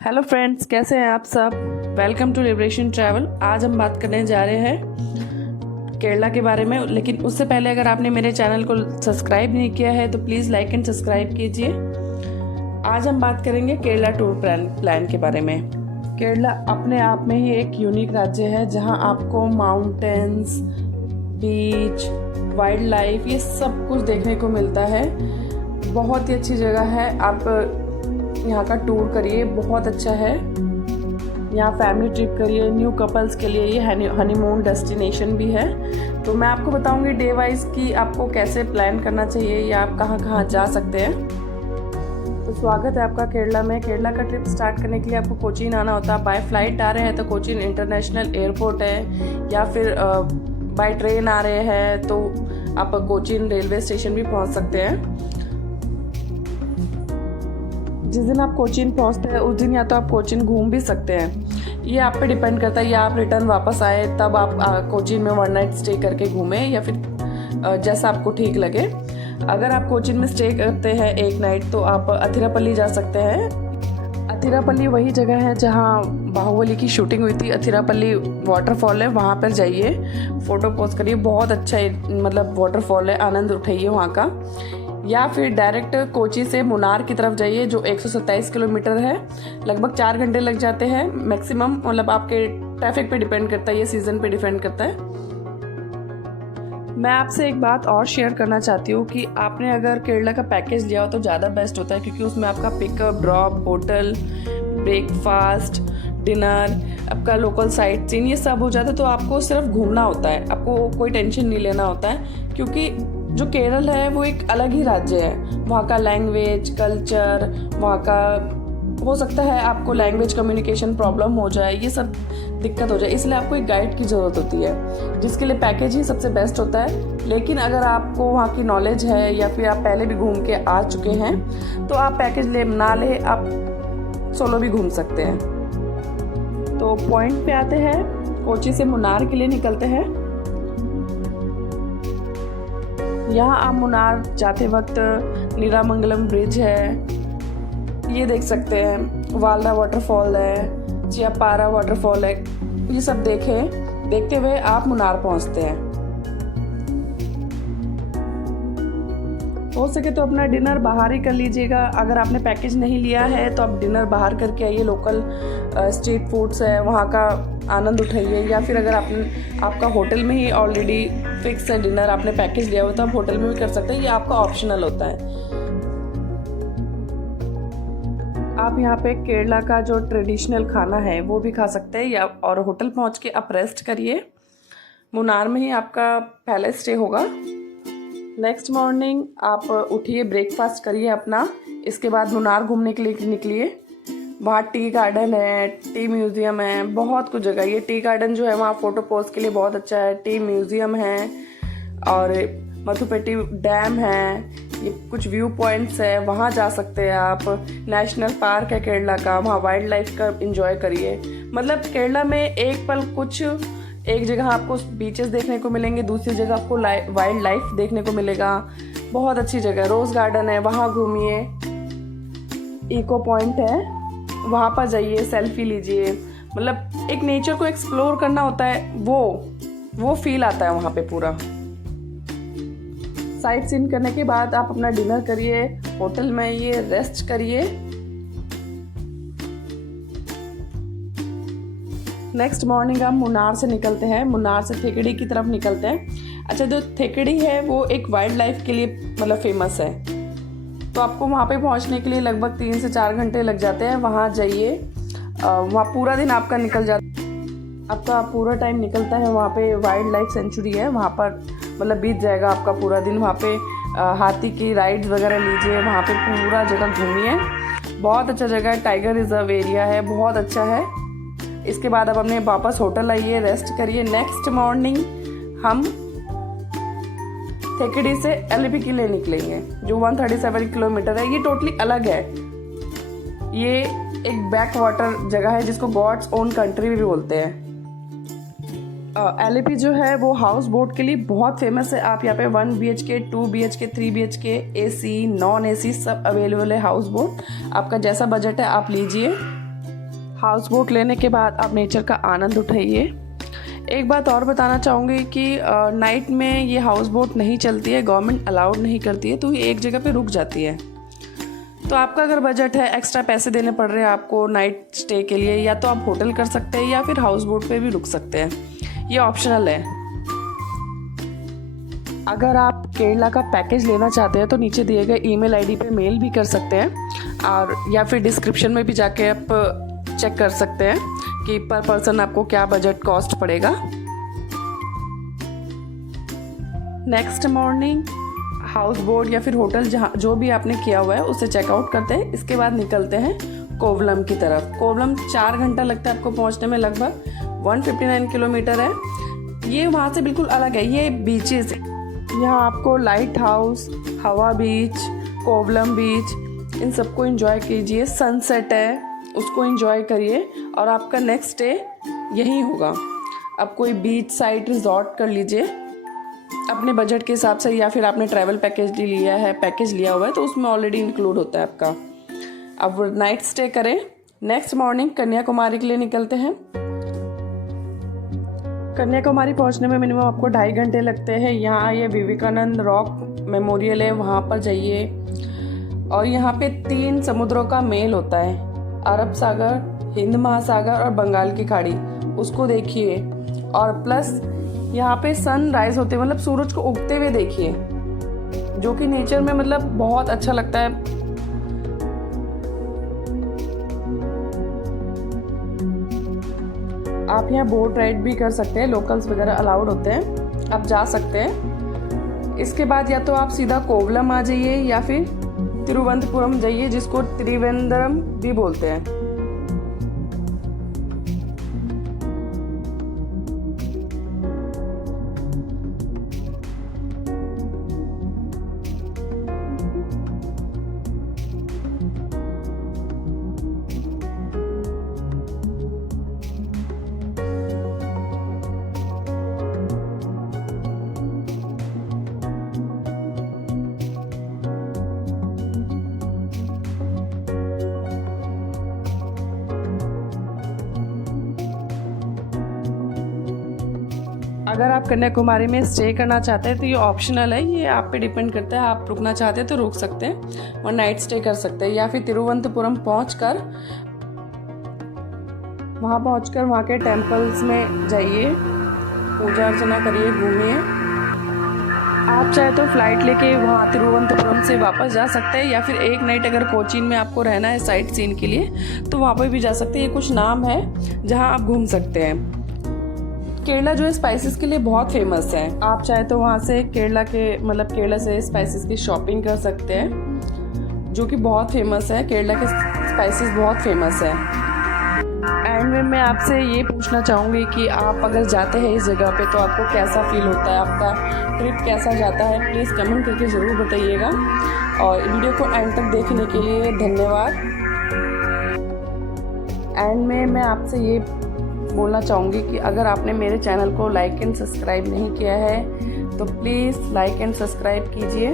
Hello friends, कैसे हैं आप सब। Welcome to Liberation Travel. आज हम बात करने जा रहे हैं केरला के बारे में, लेकिन उससे पहले अगर आपने मेरे चैनल को सब्सक्राइब नहीं किया है तो प्लीज़ लाइक एंड सब्सक्राइब कीजिए। आज हम बात करेंगे केरला टूर प्लान के बारे में। केरला अपने आप में ही एक यूनिक राज्य है जहां आपको माउंटेन्स, बीच, वाइल्ड लाइफ ये सब कुछ देखने को मिलता है। बहुत ही अच्छी जगह है। आप यहाँ का टूर करिए, बहुत अच्छा है। यहाँ फैमिली ट्रिप करिए, न्यू कपल्स के लिए ये हनीमून डेस्टिनेशन भी है। तो मैं आपको बताऊंगी डे वाइज कि आपको कैसे प्लान करना चाहिए या आप कहाँ कहाँ जा सकते हैं। तो स्वागत है आपका केरला में। केरला का ट्रिप स्टार्ट करने के लिए आपको कोचीन आना होता है। बाय फ्लाइट आ रहे हैं तो कोचीन इंटरनेशनल एयरपोर्ट है, या फिर बाय ट्रेन आ रहे हैं तो आप कोचीन रेलवे स्टेशन भी पहुँच सकते हैं। जिस दिन आप कोचीन पहुंचते हैं उस दिन या तो आप कोचीन घूम भी सकते हैं, ये आप पे डिपेंड करता है। या आप रिटर्न वापस आए तब आप कोचीन में 1 नाइट स्टे करके घूमें, या फिर जैसा आपको ठीक लगे। अगर आप कोचीन में स्टे करते हैं 1 नाइट तो आप अथिरापल्ली जा सकते हैं। अथिरापल्ली वही जगह है जहां बाहुबली की शूटिंग हुई थी। अथिरापल्ली वाटरफॉल है, वहां पर जाइए, फ़ोटो पोस्ट करिए। बहुत अच्छा मतलब वाटरफॉल है, आनंद उठाइए वहाँ का। या फिर डायरेक्ट कोची से मुनार की तरफ जाइए जो 127 किलोमीटर है। लगभग 4 घंटे लग जाते हैं मैक्सिमम, मतलब आपके ट्रैफिक पे डिपेंड करता है, ये सीज़न पे डिपेंड करता है। मैं आपसे एक बात और शेयर करना चाहती हूँ कि आपने अगर केरला का पैकेज लिया हो तो ज़्यादा बेस्ट होता है, क्योंकि उसमें आपका pickup, drop, hotel, breakfast, dinner, आपका लोकल साइट सीन ये सब हो जाता है। तो आपको सिर्फ घूमना होता है, आपको कोई टेंशन नहीं लेना होता है। क्योंकि जो केरल है वो एक अलग ही राज्य है। वहाँ का लैंग्वेज, कल्चर, वहाँ का हो सकता है आपको लैंग्वेज कम्युनिकेशन प्रॉब्लम हो जाए, ये सब दिक्कत हो जाए, इसलिए आपको एक गाइड की ज़रूरत होती है, जिसके लिए पैकेज ही सबसे बेस्ट होता है। लेकिन अगर आपको वहाँ की नॉलेज है या फिर आप पहले भी घूम के आ चुके हैं तो आप पैकेज ले आप सोलो भी घूम सकते हैं। तो पॉइंट पे आते हैं, कोची से मुनार के लिए निकलते हैं। यहाँ आप मुनार जाते वक्त नीरामंगलम ब्रिज है, ये देख सकते हैं। वालदा वाटरफॉल है, चियापारा वाटरफॉल है, ये सब देखते हुए आप मुनार पहुँचते हैं। हो सके तो अपना डिनर बाहर ही कर लीजिएगा। अगर आपने पैकेज नहीं लिया है तो आप डिनर बाहर करके आइए। लोकल स्ट्रीट फूड्स है, वहाँ का आनंद उठाइए। या फिर अगर आपका होटल में ही ऑलरेडी फिक्स है डिनर, आपने पैकेज लिया हुआ तो आप होटल में भी कर सकते हैं, ये आपका ऑप्शनल होता है। आप यहाँ पे केरला का जो ट्रेडिशनल खाना है वो भी खा सकते हैं, या और होटल पहुँच के आप रेस्ट करिए। मुनार में ही आपका पहले स्टे होगा। नेक्स्ट मॉर्निंग आप उठिए, ब्रेकफास्ट करिए अपना। इसके बाद मुनार घूमने के लिए निकलिए। वहाँ टी गार्डन है, टी म्यूज़ियम है, बहुत कुछ जगह। ये टी गार्डन जो है वहाँ फ़ोटो पोस्ट के लिए बहुत अच्छा है। टी म्यूज़ियम है और मधुपेटी डैम है, ये कुछ व्यू पॉइंट्स है, वहाँ जा सकते हैं आप। नेशनल पार्क है केरला का, वहाँ वाइल्ड लाइफ का एंजॉय करिए। मतलब केरला में एक जगह आपको बीचेस देखने को मिलेंगे, दूसरी जगह आपको वाइल्ड लाइफ देखने को मिलेगा। बहुत अच्छी जगह। रोज़ गार्डन है, वहाँ घूमिए। इको पॉइंट है, वहाँ पर जाइए, सेल्फी लीजिए। मतलब एक नेचर को एक्सप्लोर करना होता है, वो फील आता है वहाँ पे पूरा। साइट सीन करने के बाद आप अपना डिनर करिए, होटल में ये रेस्ट करिए। नेक्स्ट मॉर्निंग हम मुनार से निकलते हैं। मुनार से थेकड़ी की तरफ निकलते हैं। अच्छा, जो थेकड़ी है वो एक वाइल्ड लाइफ के लिए मतलब फेमस है, तो आपको वहाँ पे पहुँचने के लिए लगभग 3 से 4 घंटे लग जाते हैं। वहाँ जाइए, वहाँ पूरा दिन आपका निकल जाता है, आपका पूरा टाइम निकलता है। वहाँ पे वाइल्ड लाइफ सेंचुरी है, वहाँ पर मतलब बीत जाएगा आपका पूरा दिन। वहाँ पे हाथी की राइड्स वगैरह लीजिए, वहाँ पे पूरा जगह घूमिए। बहुत अच्छा जगह है, टाइगर रिजर्व एरिया है, बहुत अच्छा है। इसके बाद आप अपने वापस होटल आइए, रेस्ट करिए। नेक्स्ट मॉर्निंग हम थेकड़ी से एलिपी के लिए निकलेंगे जो 137 किलोमीटर है। ये टोटली अलग है, ये एक बैक वाटर जगह है जिसको गॉड्स ओन कंट्री भी बोलते हैं। एलिपी जो है वो हाउस बोट के लिए बहुत फेमस है। आप यहाँ पे 1 BHK, 2 BHK, 3 BHK, AC, non AC सब अवेलेबल है हाउस बोट। आपका जैसा बजट है आप लीजिए। हाउस बोट लेने के बाद आप नेचर का आनंद उठाइए। एक बात और बताना चाहूँगी कि नाइट में ये हाउस बोट नहीं चलती है, गवर्नमेंट अलाउड नहीं करती है, तो ये एक जगह पे रुक जाती है। तो आपका अगर बजट है, एक्स्ट्रा पैसे देने पड़ रहे हैं आपको नाइट स्टे के लिए, या तो आप होटल कर सकते हैं या फिर हाउस बोट पे भी रुक सकते हैं, ये ऑप्शनल है। अगर आप केरला का पैकेज लेना चाहते हैं तो नीचे दिए गए ईमेल आईडी पे मेल भी कर सकते हैं, और या फिर डिस्क्रिप्शन में भी जाके आप चेक कर सकते हैं कि पर पर्सन आपको क्या बजट कॉस्ट पड़ेगा। नेक्स्ट मॉर्निंग हाउस बोट या फिर होटल जहाँ जो भी आपने किया हुआ है उसे चेकआउट करते हैं। इसके बाद निकलते हैं कोवलम की तरफ। कोवलम 4 घंटा लगता है आपको पहुँचने में, लगभग 159 किलोमीटर है। ये वहाँ से बिल्कुल अलग है, ये बीचेस। यहाँ आपको लाइट हाउस, हवा बीच, कोवलम बीच, इन सबको एंजॉय कीजिए। सनसेट है उसको एंजॉय करिए और आपका नेक्स्ट डे यहीं होगा। अब कोई बीच साइड रिजॉर्ट कर लीजिए अपने बजट के हिसाब से, या फिर आपने ट्रैवल पैकेज लिया हुआ है तो उसमें ऑलरेडी इंक्लूड होता है आपका। अब नाइट स्टे करें। नेक्स्ट मॉर्निंग कन्याकुमारी के लिए निकलते हैं। कन्याकुमारी पहुंचने में मिनिमम आपको 2.5 घंटे लगते हैं। यहाँ ये विवेकानंद रॉक मेमोरियल है, वहाँ पर जाइए। और यहाँ पे 3 समुद्रों का मेल होता है, अरब सागर, हिंद महासागर और बंगाल की खाड़ी, उसको देखिए। और प्लस यहाँ पे सन राइज होते हुए, मतलब सूरज को उगते हुए देखिए, जो कि नेचर में मतलब बहुत अच्छा लगता है। आप यहाँ बोट राइड भी कर सकते हैं, लोकल्स वगैरह अलाउड होते हैं, आप जा सकते हैं। इसके बाद या तो आप सीधा कोवलम आ जाइए या फिर तिरुवनंतपुरम जाइए, जिसको त्रिवेंद्रम भी बोलते हैं। अगर आप कन्याकुमारी में स्टे करना चाहते हैं तो ये ऑप्शनल है, ये आप पे डिपेंड करता है। आप रुकना चाहते हैं तो रुक सकते हैं और नाइट स्टे कर सकते हैं, या फिर तिरुवनंतपुरम पहुंचकर वहाँ के टेम्पल्स में जाइए, पूजा अर्चना करिए, घूमिए। आप चाहे तो फ्लाइट लेके वहाँ तिरुवनंतपुरम से वापस जा सकते हैं, या फिर एक नाइट अगर कोचीन में आपको रहना है साइट सीन के लिए तो वहाँ पर भी जा सकते हैं। ये कुछ नाम है जहाँ आप घूम सकते हैं। केरला जो है स्पाइसेस के लिए बहुत फेमस है। आप चाहे तो वहाँ से केरला से स्पाइसेस की शॉपिंग कर सकते हैं, जो कि बहुत फेमस है। केरला के स्पाइसेस बहुत फेमस है। एंड में मैं आपसे ये पूछना चाहूँगी कि आप अगर जाते हैं इस जगह पे तो आपको कैसा फील होता है, आपका ट्रिप कैसा जाता है, प्लीज़ कमेंट करके ज़रूर बताइएगा। और वीडियो को एंड तक देखने के लिए धन्यवाद। एंड में मैं आपसे ये बोलना चाहूँगी कि अगर आपने मेरे चैनल को लाइक एंड सब्सक्राइब नहीं किया है तो प्लीज़ लाइक एंड सब्सक्राइब कीजिए।